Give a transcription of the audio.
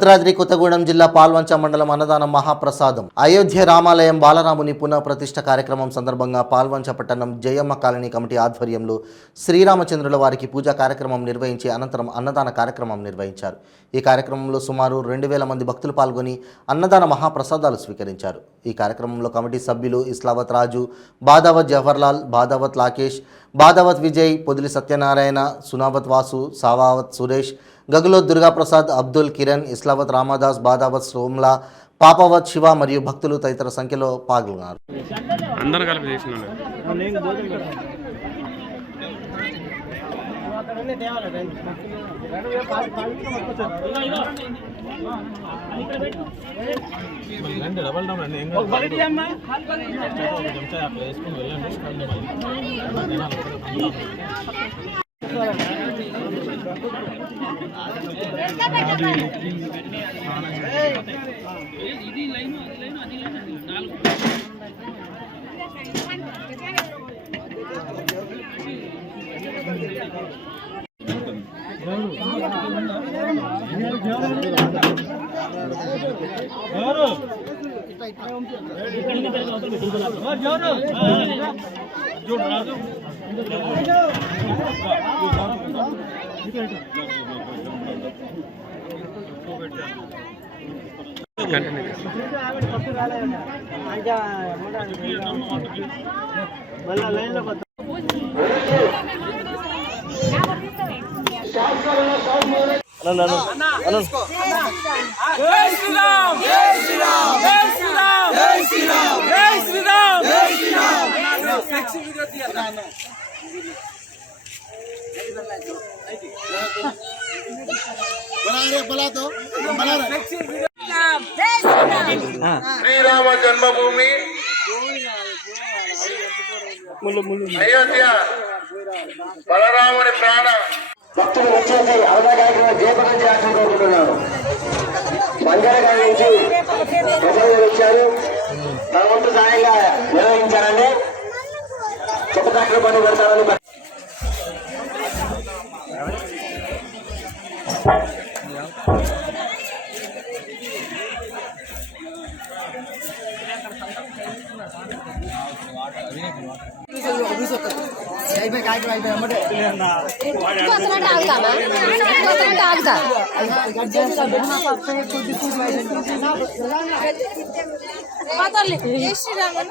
భద్రాద్రి కొత్తగూడెం జిల్లా పాల్వంచ మండలం అన్నదానం మహాప్రసాదం అయోధ్య రామాలయం బాలరాముని పునః ప్రతిష్ఠ కార్యక్రమం సందర్భంగా పాల్వంచ పట్టణం జయమ్మ కాలనీ కమిటీ ఆధ్వర్యంలో శ్రీరామచంద్రుల వారికి పూజా కార్యక్రమం నిర్వహించి అనంతరం అన్నదాన కార్యక్రమం నిర్వహించారు. ఈ కార్యక్రమంలో సుమారు 2000 మంది భక్తులు పాల్గొని అన్నదాన మహాప్రసాదాలు స్వీకరించారు. ఈ కార్యక్రమంలో కమిటీ సభ్యులు ఇస్లావత్ రాజు, బాదావత్ జవహర్లాల్, బాదావత్ లాకేష్, బాదావత్ విజయ్, పొదిలి సత్యనారాయణ, సునావత్ వాసు, సావావత్ సురేష్, గగులోత్ దుర్గాప్రసాద్, అబ్దుల్, కిరణ్, ఇస్లావత్ రామదాస్, బాదావత్ సోమ్లా, పాపవత్ శివ మరియు భక్తులు తదితర సంఖ్యలో పాల్గొన్నారు. శ్రీరామ జన్మభూమి అయోధ్య బలరాముని ప్రాణ భక్తులు వచ్చేసి అవధాకారంలో దీపకం చేయాల్సిన కోరుకుంటున్నాను. మంగళగారి నుంచి ప్రజలు వచ్చారు, తన వంతు సాయంగా నిర్వహించాలని చుట్టుపక్కల పనులు పెడతారని శ్రీరామన్